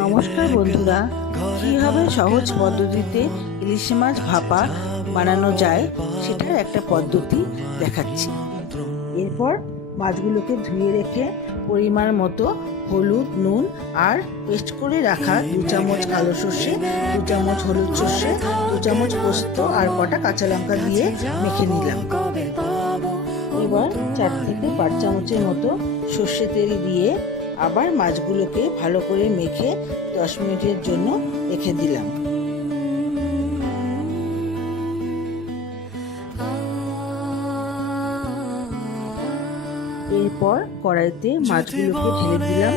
নমস্কার বন্ধুরা, কীভাবে সহজ পদ্ধতিতে ইলিশ মাছ ভাপা বানানো যায় সেটার একটা পদ্ধতি দেখাচ্ছি। এরপর মাছগুলোকে ধুয়ে রেখে পরিমাণ মতো হলুদ, নুন আর পেস্ট করে রাখা 2 চামচ কালো সর্ষে, 2 চামচ হলুদ সর্ষে, 2 চামচ পোস্ত আর কটা কাঁচা লঙ্কা দিয়ে মেখে নিলাম। এবার 4 থেকে 5 চামচের মতো সর্ষে তেল দিয়ে আবার মাছগুলোকে ভালো করে মেখে 10 মিনিটের জন্য রেখে দিলাম। এরপর কড়াইতে মাছগুলোকে ঢেলে দিলাম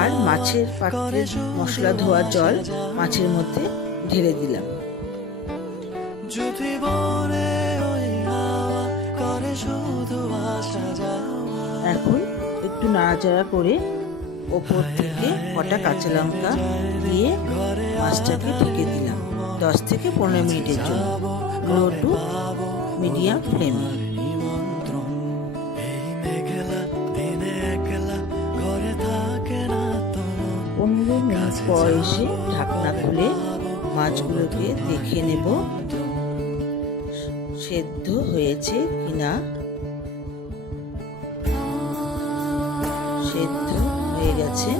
আর মাছের পাত্রে মশলা ধোয়া জল মাছের মধ্যে ঢেলে দিলাম। এখন একটু নাড়াচাড়া করে ওপর থেকে কটা কাঁচা লঙ্কা দিয়ে মাছটাকে ঢেকে দিলাম 10 থেকে 15 মিনিটের জন্য লো টু মিডিয়াম ফ্লেমে। 15 মিনিট পর এসে ঢাকনা খুলে মাছগুলোকে দেখে নেব সেদ্ধ হয়েছে কিনা। সেদ্ধ হয়ে গেছে।